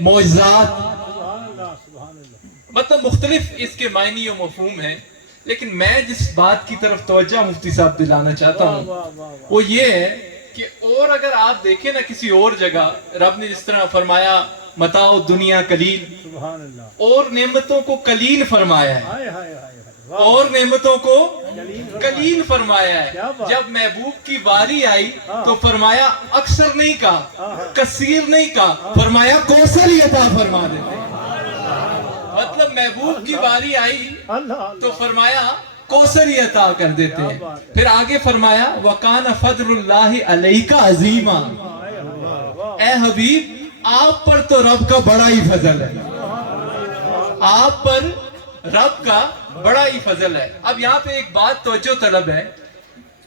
معجزات، مطلب مختلف اس کے معنی و مفہوم ہیں، لیکن میں جس بات کی طرف توجہ مفتی صاحب دلانا چاہتا ہوں وہ یہ ہے کہ اور اگر آپ دیکھیں نا کسی اور جگہ رب نے جس طرح فرمایا متاع دنیا قلیل، اور نعمتوں کو قلیل فرمایا ہے، اور نعمتوں کو قلیل فرمایا ہے، جب محبوب کی باری آئی تو فرمایا اکثر نہیں کہا، کثیر نہیں کہا، فرمایا کوثر ہی عطا فرما دیتے۔ مطلب محبوب کی باری آئی تو فرمایا کوثر ہی عطا کر دیتے ہیں۔ پھر آگے فرمایا وَقَانَ فَضْلُ اللَّهِ عَلَيْكَ عَظِيمًا، اے حبیب آپ پر تو رب کا بڑا ہی فضل ہے، آپ پر رب کا بڑا ہی فضل ہے۔ اب یہاں پہ ایک بات توجہ طلب ہے،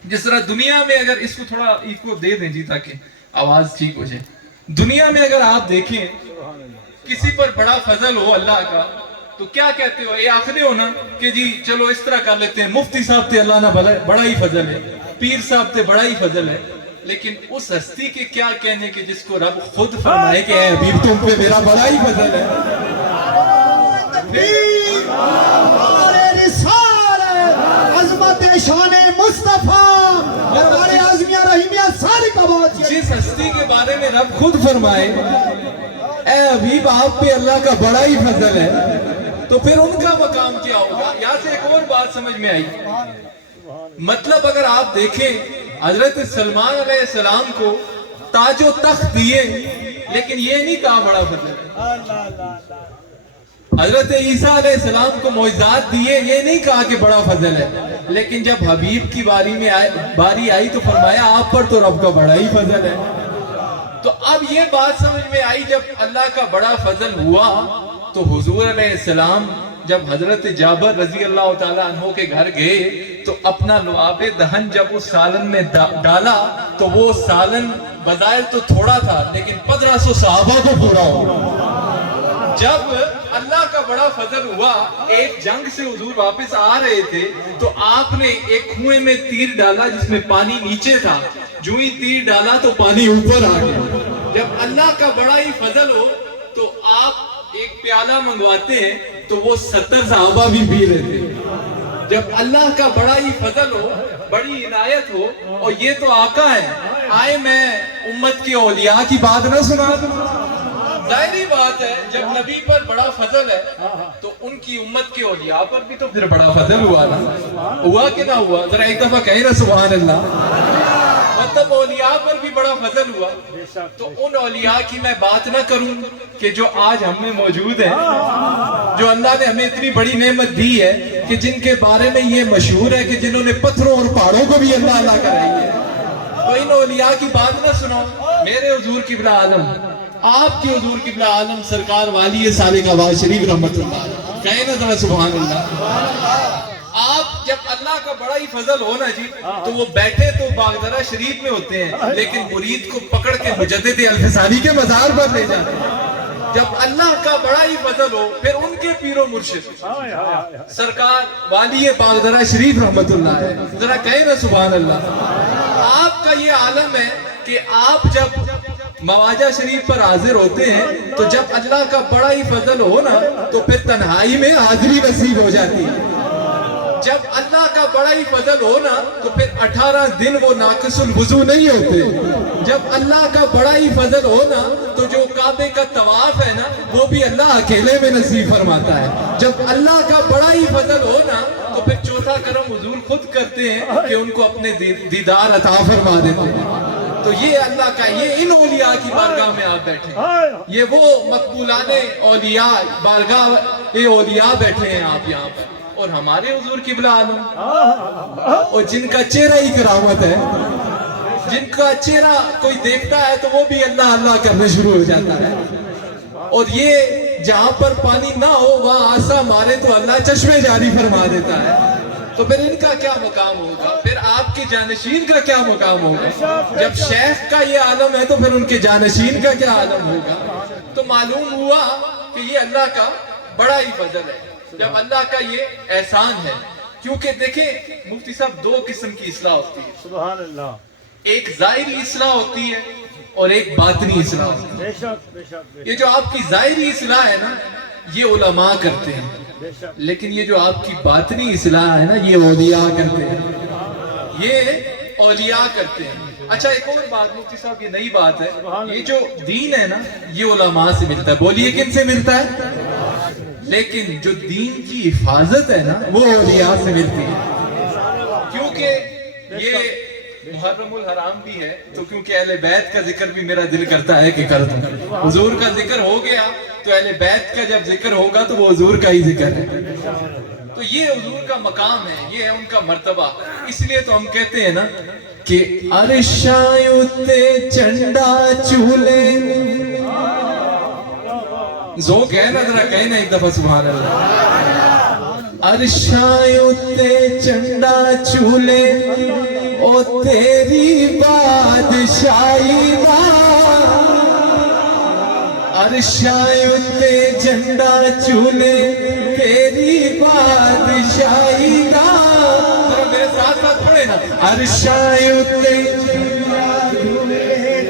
جس طرح دنیا میں اگر اس کو تھوڑا ایکو دے دیں جی تاکہ آواز ٹھیک ہو جائے، دنیا میں اگر آپ دیکھیں کسی پر بڑا فضل ہو اللہ کا تو کیا کہتے ہو؟ یہ آخری ہو نا کہ جی چلو اس طرح کر لیتے ہیں، مفتی صاحب تے اللہ نہ بڑا ہی فضل ہے، پیر صاحب تے بڑا ہی فضل ہے، لیکن اس ہستی کے کیا کہنے کہ جس کو رب خود فرمائے کہ اے حبیب تم پہ میرا بڑا ہی فضل ہے۔ عظمت شان مصطفیٰ دربار اعظمیہ رحیمیہ ساری کا بات، جس ہستی کے بارے میں رب خود فرمائے اے حبیب آپ پہ اللہ کا بڑا ہی فضل ہے، تو پھر ان کا مقام کیا ہوگا؟ یہاں سے ایک اور بات سمجھ میں آئی، مطلب اگر آپ دیکھیں حضرت سلمان علیہ السلام کو تاج و تخت دیے لیکن یہ نہیں کہا بڑا فضل ہے، حضرت عیسیٰ علیہ السلام کو معجزات دیے یہ نہیں کہا کہ بڑا فضل ہے، لیکن جب حبیب کی باری آئی تو فرمایا آپ پر تو رب کا بڑا ہی فضل ہے۔ تو اب یہ بات سمجھ میں آئی جب اللہ کا بڑا فضل ہوا تو حضور علیہ السلام جب حضرت جابر رضی اللہ تعالیٰ عنہ کے گھر گئے تو اپنا لعاب دہن جب اس سالن میں ڈالا تو وہ سالن بظاہر تو تھوڑا تھا لیکن 1500 صحابہ کو پورا ہوا۔ جب اللہ کا بڑا فضل ہوا ایک جنگ سے حضور واپس آ رہے تھے تو آپ نے ایک کنویں میں تیر ڈالا جس میں پانی نیچے تھا، جو ہی تیر ڈالا تو پانی اوپر آ گیا۔ جب اللہ کا بڑا ہی فضل ہو تو آپ ایک پیالہ منگواتے ہیں تو وہ 70 صحابہ بھی پی لیتے ہیں۔ جب اللہ کا بڑا ہی فضل ہو، بڑی عنایت ہو، اور یہ تو آقا ہے، آئے میں امت کے اولیاء کی بات نہ سنا دوں؟ ظاہری بات ہے جب نبی پر بڑا فضل ہے تو ان کی امت کے اولیاء پر بھی تو پھر بڑا فضل ہوا نا، ہوا کہ نہ ہوا؟ ذرا ایک دفعہ کہیں نا سبحان اللہ۔ مطلب اولیاء پر بھی بڑا فضل ہوا، تو ان اولیاء کی میں بات نہ کروں کہ جو آج ہم میں موجود ہیں، جو اللہ نے ہمیں اتنی بڑی نعمت دی ہے کہ جن کے بارے میں یہ مشہور ہے کہ جنہوں نے پتھروں اور پہاڑوں کو بھی اللہ کرائی ہے، تو ان اولیاء کی بات نہ سنو۔ میرے حضور قبلہ عالم، آپ کے حضور قبلہ عالم سرکار والی صالح آباد شریف رحمت اللہ علیہ، کہیں نا ذرا سبحان اللہ۔ آپ جب اللہ کا بڑا ہی فضل ہونا جی تو وہ بیٹھے تو باغدرہ شریف میں ہوتے ہیں لیکن مرید کو پکڑ کے مجدد الفسانی کے مزار پر لے جاتے ہیں۔ جب اللہ کا بڑا ہی فضل ہو پھر ان کے پیر و مرشد سرکار والی باغدرہ شریف رحمت اللہ علیہ، ذرا کہیں نا سبحان اللہ۔ آپ کا یہ عالم ہے کہ آپ جب مواجہ شریف پر حاضر ہوتے ہیں تو جب اللہ کا بڑا ہی فضل ہو نا تو پھر تنہائی میں حاضری نصیب ہو جاتی ہے۔ جب اللہ کا بڑا ہی فضل ہو نا تو پھر 18 دن وہ ناقص الوضو نہیں ہوتے۔ جب اللہ کا بڑا ہی فضل ہو نا تو جو کعبے کا طواف ہے نا وہ بھی اللہ اکیلے میں نصیب فرماتا ہے۔ جب اللہ کا بڑا ہی فضل ہو نا تو پھر چوتھا کرم حضور خود کرتے ہیں کہ ان کو اپنے دیدار عطا فرما دیتے ہیں۔ تو یہ اللہ کا، یہ ان اولیاء کی بارگاہ میں آپ بیٹھے ہیں، یہ وہ مقبولان اولیاء بارگاہ یہ اولیاء بیٹھے ہیں آپ یہاں پر، اور ہمارے حضور قبلہ عالم اور جن کا چہرہ ہی کرامت ہے، جن کا چہرہ کوئی دیکھتا ہے تو وہ بھی اللہ اللہ کرنے شروع ہو جاتا ہے، اور یہ جہاں پر پانی نہ ہو وہاں آسا مارے تو اللہ چشمے جاری فرما دیتا ہے۔ تو پھر ان کا کیا مقام ہوگا؟ پھر آپ کے جانشین کا کیا مقام ہوگا؟ جب شیخ کا یہ عالم ہے تو پھر ان کے جانشین کا کیا عالم ہوگا؟ تو معلوم ہوا کہ یہ اللہ کا بڑا ہی فضل ہے، جب اللہ کا یہ احسان ہے۔ کیونکہ دیکھیں مفتی صاحب دو قسم کی اصلاح ہوتی ہے، سبحان اللہ۔ ایک ظاہری اصلاح ہوتی ہے और एक बातनी इस्लाह। ये जो आपकी ज़ाहिरी इस्लाह है ना, ये उलमा करते हैं, लेकिन ये जो आपकी बातनी इस्लाह है ना, ये औलिया करते हैं, ये औलिया करते हैं। अच्छा, एक और बात मुफ्ती साहब, ये नई बात है, ये जो दीन है ना, ये उलमा से मिलता है। बोलिए किन से मिलता है? लेकिन जो दीन की हिफाजत है ना, वो औलिया से मिलती है। क्योंकि ये मुहर्रमुल हराम भी है, तो क्योंकि अहले बैत का जिक्र भी मेरा दिल करता है कि कर दूं। हुजूर का जिक्र हो गया तो अहले बैत का जब जिक्र होगा तो वो हुजूर का ही जिक्र है। तो ये हुजूर का मकाम है, ये है उनका मर्तबा। इसलिए तो हम कहते हैं ना कि अरशायुते चंडा चूले, ज़ोक है ना, जरा कहना एक दफा सुभान अल्लाह। अरशायुते चंडा चूले, ओ तेरी बादशाही ना, अरशायुते झंडा चूले, तेरी बादशाही ना। मेरे साथ साथ पढ़े ना, अरशायुते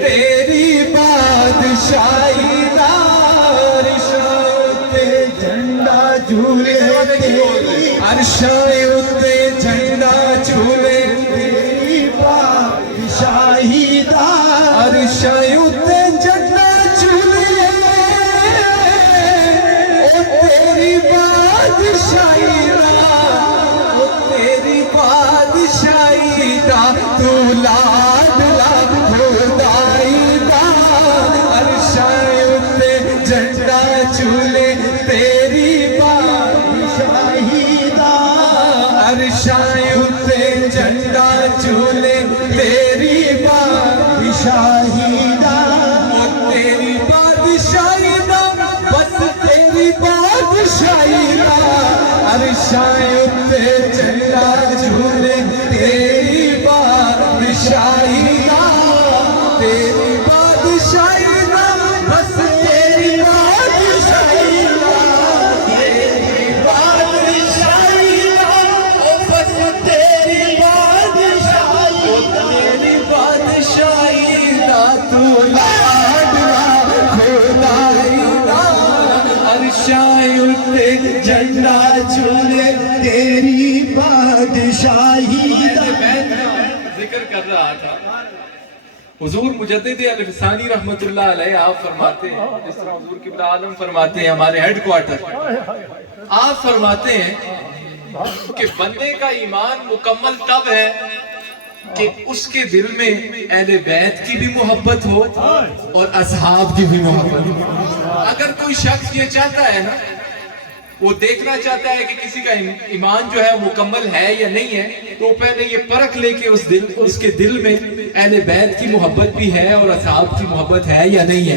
तेरी बादशाही ना, अरशायुते झंडा झूले, अरशायुते झंडा झूले, तेरी बादशाही ना, अरशायुते झंडा झूले, ओ तेरी बादशाही ना, ओ तेरी बादशाही ना, तू लाडला खुदाई ना, अरशायुते झंडा झूले, तेरी बादशाही ना, अरशायुते झंडा झूले, तेरी बादशाही ना, ओ तेरी बादशाही ना, बस तेरी बादशाही ना, अरशायुते झंडा झूले, तेरी बादशाही ना, तेरी बादशाही ना, बस तेरी बादशाही ना, तेरी बादशाही ना, ओ बस तेरी बादशाही, ओ तेरी बादशाही ना, तू लाडला खुदाई ना, अरशायुते झंडा झूले, तेरी बादशाही ना। जिक्र कर रहा था हुजूर मुजद्दिद अल-फ़सानी रहमतुल्लाह अलैह, आप फरमाते हैं, जिस तरह हुजूर किबला आलम फरमाते हैं हमारे हेडक्वार्टर, आप फरमाते हैं कि बंदे का ईमान मुकम्मल तब है कि उसके दिल में अहले बैत की भी मोहब्बत हो और असहाब की भी मोहब्बत हो। अगर कोई शख्स ये चाहता है ना, वो देखना चाहता है कि किसी का ईमान जो है मुकम्मल है या नहीं है, तो पहले ये परख ले कि उसके दिल में अहले बैत की मोहब्बत भी है और असहाब की मोहब्बत है या नहीं है।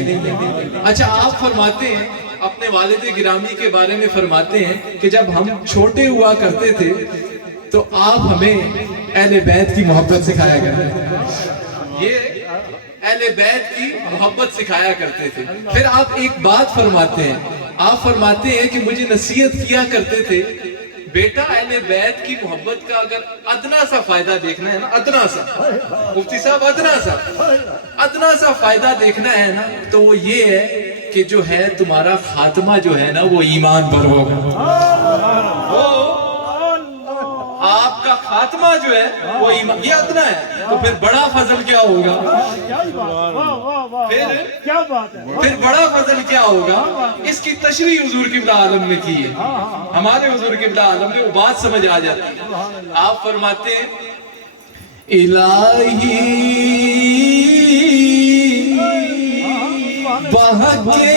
अच्छा, आप फरमाते हैं अपने वालिद गिरामी के बारे में, फरमाते हैं कि जब हम छोटे हुआ करते थे तो आप हमें अहले बैत की मोहब्बत सिखाया करते थे, ये अहले बैत की मोहब्बत सिखाया करते थे। फिर आप एक बात फरमाते हैं, आप फरमाते हैं कि मुझे नसीहत किया करते थे, बेटा अहले बैत की मोहब्बत का अगर अदना सा फायदा देखना है ना, अदना सा, मुफ्ती साहब अदना सा फायदा देखना है ना, तो वो ये है कि जो है तुम्हारा खात्मा जो है ना, वो ईमान पर होगा। वो आपका खात्मा जो है वो ईमान, ये अदना है, तो फिर बड़ा फजल क्या होगा? फिर बड़ा फजल क्या होगा? इसकी तशरीह हुजूर किबला आलम ने की है, हमारे हुजूर किबला आलम ने वो बात समझ आ जाती है। आप फरमाते हैं, इलाही बहके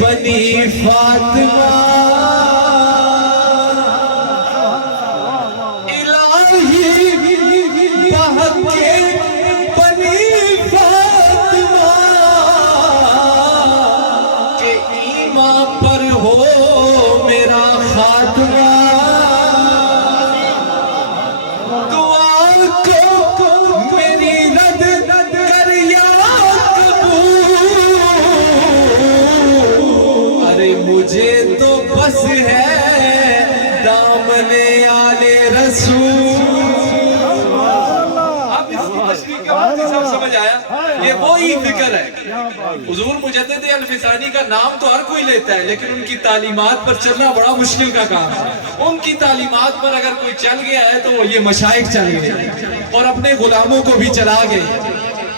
बनी फातिमा, मुझे तो जिक्र है। हुजूर मुजद्दिद अल-फिसानी का नाम तो हर कोई लेता है, लेकिन उनकी तालीमात पर चलना बड़ा मुश्किल का काम है। उनकी तालीमात पर अगर कोई चल गया है तो ये मशाइख चल गए और अपने गुलामों को भी चला गए।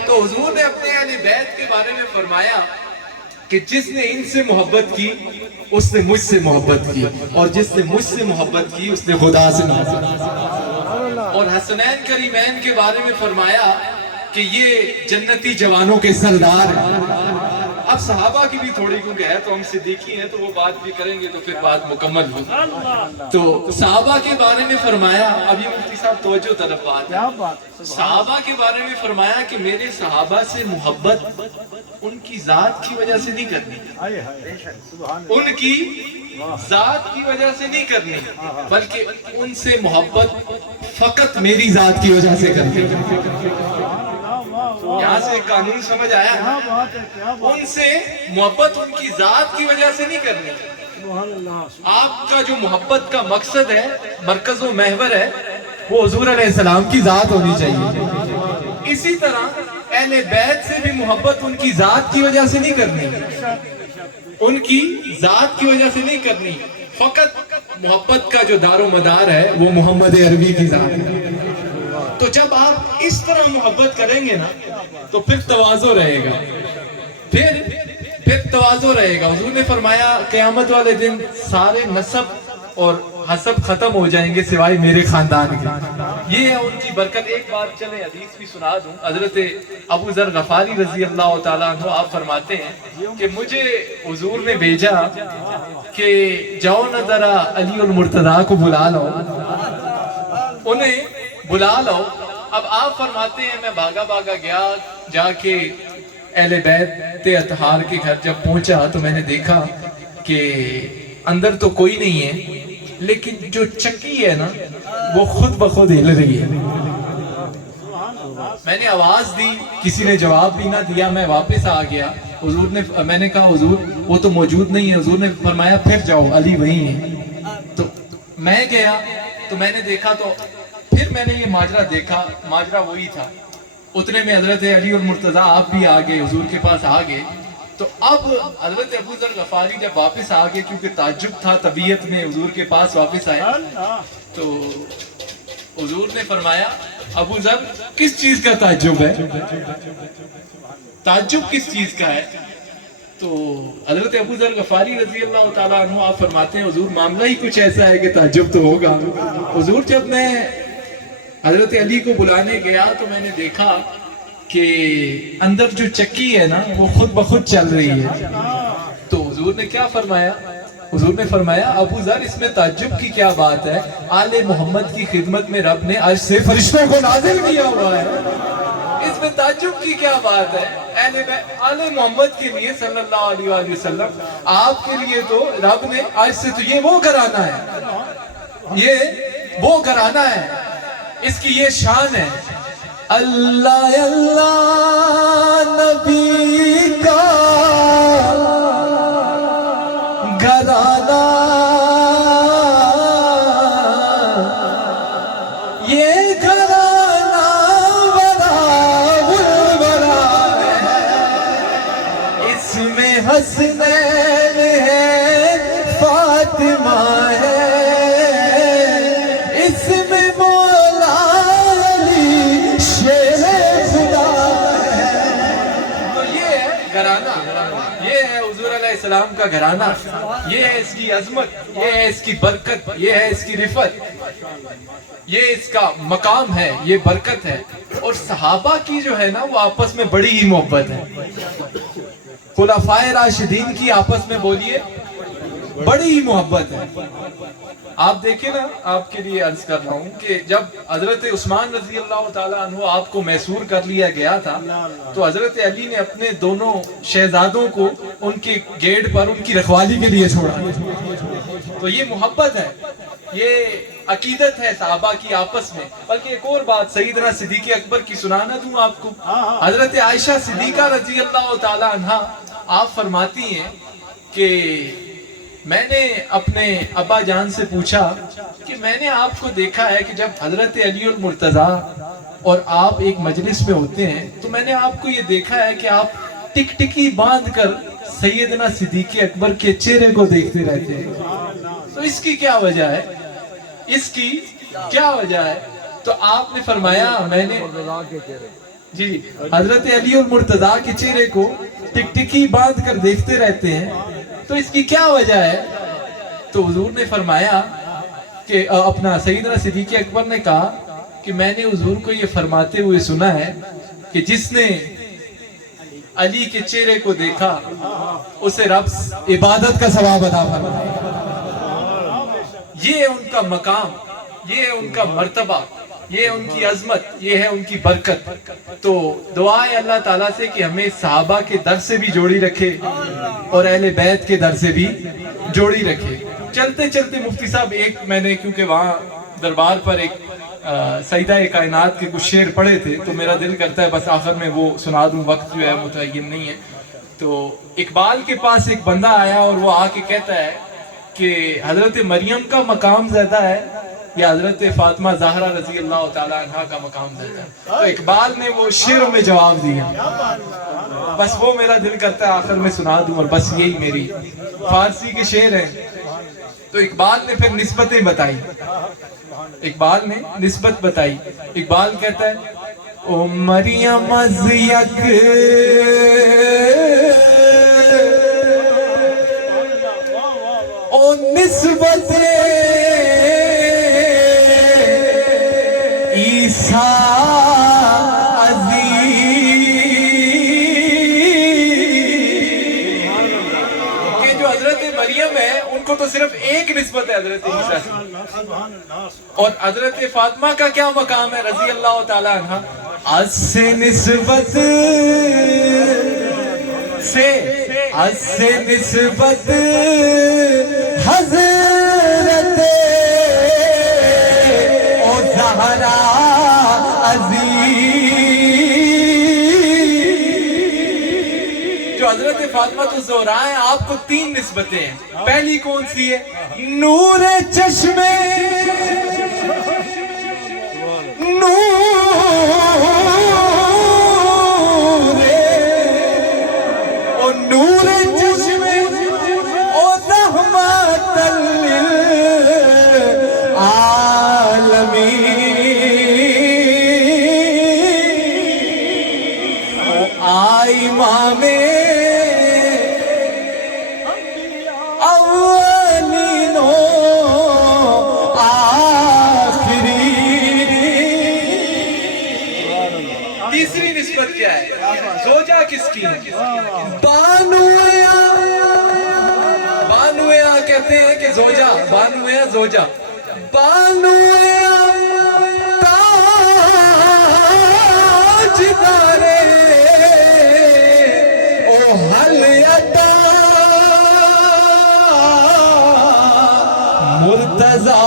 तो हुजूर ने अपने अहले बैत के बारे में फरमाया कि जिसने इनसे मोहब्बत की उसने मुझसे मोहब्बत की, और जिसने मुझसे मोहब्बत की उसने खुदा से मोहब्बत की। और हसनैन करीमैन के बारे में फरमाया कि ये जन्नती जवानों के सरदार हैं। अब सहाबा की भी थोड़ी, क्योंकि है तो हम सिद्दीकी हैं तो वो बात भी करेंगे तो फिर बात मुकम्मल होगी। तो सहाबा के बारे में फरमाया, अभी मुफ्ती साहब तवज्जो तरफ बात है, सहाबा के बारे में फरमाया कि मेरे सहाबा से मोहब्बत उनकी जात की वजह से नहीं करनी, उनकी जात की वजह से नहीं करनी, बल्कि उनसे मोहब्बत फकत मेरी जात की वजह से करनी। यहाँ से कानून समझ आया? उनसे मोहब्बत उनकी जात की वजह से नहीं करनी। आपका जो मोहब्बत का मकसद है, मरकज़ व महवर है, वो हुजूर अलैहिस्सलाम की जात होनी चाहिए। इसी तरह अहले बैत से भी मोहब्बत उनकी जात की वजह से नहीं करनी, उनकी जात की वजह से नहीं करनी, फकत मोहब्बत का जो दारो मदार है वो मोहम्मद अरबी की जात है। तो जब आप इस तरह मोहब्बत करेंगे ना तो फिर तवाज़ो रहेगा, फिर तवाज़ो रहेगा। हुजूर ने फरमाया क़यामत वाले दिन सारे नसब और हसब खत्म हो जाएंगे सिवाय मेरे खानदान के। ये है उनकी बरकत। एक बार चले हदीस भी सुना दूं। हजरत अबू ज़र गफारी रजी अल्लाह तआला अन्हु आप फरमाते हैं कि मुझे हुजूर ने भेजा कि जाओ ना जरा अली और मुर्तज़ा को बुला लो, उन्हें बुला लो। अब आप फरमाते हैं मैं भागा भागा गया, जाके अहले बैत अतहार के घर जब पहुंचा तो मैंने देखा कि अंदर तो कोई नहीं है, लेकिन जो चक्की है ना वो खुद ब खुद हिल रही है। मैंने आवाज दी, किसी ने जवाब भी ना दिया, मैं वापस आ गया। हुजूर ने, मैंने कहा हुजूर वो तो मौजूद नहीं है। हुजूर ने फरमाया फिर जाओ, अली वहीं है। तो मैं गया तो मैंने देखा, तो फिर मैंने ये माजरा देखा, माजरा वही था। उतने में हजरत अली और मुर्तजा आप भी आ गए, हुजूर के पास आ गए। तो अब हजरत अबू ज़र गफारी जब वापस आ गए, क्योंकि ताज्जुब था तबीयत में, हुजूर के पास वापस आए तो हुजूर ने फरमाया अबू ज़र किस चीज का ताज्जुब है, ताज्जुब किस चीज का है? तो हजरत अबू ज़र गफारी रजी अल्लाह तआला अन्हु आप फरमाते हैं हुजूर मामला ही कुछ ऐसा है कि ताज्जुब तो होगा। हुजूर जब मैं हजरत अली को बुलाने गया तो मैंने देखा कि अंदर जो चक्की है ना वो खुद ब खुद चल रही है। तो हुजूर ने क्या फरमाया? हुजूर ने फरमाया अबू ज़र इसमें ताज्जुब की क्या बात है, आले मोहम्मद की खिदमत में रब ने अर्श से फरिश्तों को नाज़िल किया हुआ है, इसमें ताज्जुब की क्या बात है? आले मोहम्मद के लिए सल्लल्लाहु अलैहि वसल्लम, आपके लिए तो रब ने अर्श से, तो ये वो घराना है, ये वो घराना है, इसकी ये शान है। अल्लाह अल्लाह नबी का घराना, ये घराना बड़ा बुलबुला है, इसमें हसनैन है, फातिमा है, इसमें मौला अली शेरे खुदा है। तो ये है घराना, ये है हुजूर अलैहिस्सलाम का घराना, ये है इसकी अजमत, ये है इसकी बरकत, ये है इसकी रिफत, ये इसका मकाम है, ये बरकत है। और सहाबा की जो है ना वो आपस में बड़ी ही मोहब्बत है। खुलाफाए राशिदीन की आपस में बोलिए बड़ी ही मोहब्बत है। आप देखें ना, आपके लिए अर्ज कर रहा हूँ कि जब हजरत उस्मान रजी अल्लाह तआला अन्हु आपको मैसूर कर लिया गया था तो हजरत अली ने अपने दोनों शहजादों को उनके गेट पर उनकी रखवाली के लिए छोड़ा। तो ये मोहब्बत है, ये अकीदत है साहबा की आपस में। बल्कि एक और बात सईदना सिद्दीक़ अकबर की सुनाना दूं आपको। हजरत आयशा सिद्दीक़ा रजी अल्लाह तआला अन्हा आप फरमाती हैं कि मैंने अपने अब्बा जान से पूछा कि मैंने आपको देखा है कि जब हजरत अली और मुर्तज़ा और आप एक मजलिस में होते हैं तो मैंने आपको ये देखा है कि आप टिकटिकी बांध कर सैयदना सिद्दीक़ अकबर के चेहरे को देखते रहते हैं, तो इसकी क्या वजह है? इसकी क्या वजह है? तो आपने फरमाया मैंने जी हजरत अली और मुर्तजा के चेहरे को टिकटिकी बांध कर देखते रहते हैं, तो इसकी क्या वजह है? तो हुजूर ने फरमाया कि अपना सैयदना सिद्दीक़ अकबर ने कहा कि मैंने हुजूर को ये फरमाते हुए सुना है कि जिसने अली के चेहरे को देखा उसे रब इबादत का सवाब अता फरमाए। ये है उनका मकाम, ये है उनका मर्तबा, ये है उनकी अजमत, ये है उनकी बरकत। तो दुआ है अल्लाह ताला से कि हमें सहाबा के दर से भी जोड़ी रखे और अहले बैत के दर से भी जोड़ी रखे। चलते चलते मुफ्ती साहब एक मैंने क्योंकि वहाँ दरबार पर एक सईदा कायनात के कुछ शेर पढ़े थे, तो मेरा दिल करता है बस आखिर में वो सुना दूं, वक्त जो है मुतय्यन नहीं है। तो इकबाल के पास एक बंदा आया और वो आके कहता है कि हजरत मरियम का मकाम ज़्यादा है या हजरत फातिमा ज़हरा रजी अल्लाह ताला अन्हा का मकाम ज़्यादा है? तो इकबाल ने वो शेरों में जवाब दिया, बस वो मेरा दिल करता है आखिर में सुना दूं, और बस यही मेरी फारसी के शेर हैं। तो इकबाल ने फिर निस्बतें बताई, इकबाल ने निस्बत बताई। इकबाल कहता है ओ मरियम यक ओ निस्बत ईसा मरियम है उनको तो सिर्फ एक निस्बत है हजरत ईसा से, और हजरत फातिमा का क्या मकाम है रजी अल्लाह ताला अन्हा? अस्से निस्बत से अस्से निस्बत हजरत ओ ज़हरा हजरत फातिमा तो ज़ोहरा है, आपको 3 निस्बतें हैं। पहली कौन सी है? नूर चश्मे नूर चश्मे ओ रहमतल लिल आलमीन आई मामे तीसरी निस्बत क्या है? ज़ोजा किसकी है? बानुया, बानुया कहते हैं कि ज़ोजा, बानुया ज़ोजा, बानुया ताजदारे ओ हलियता मुर्तज़ा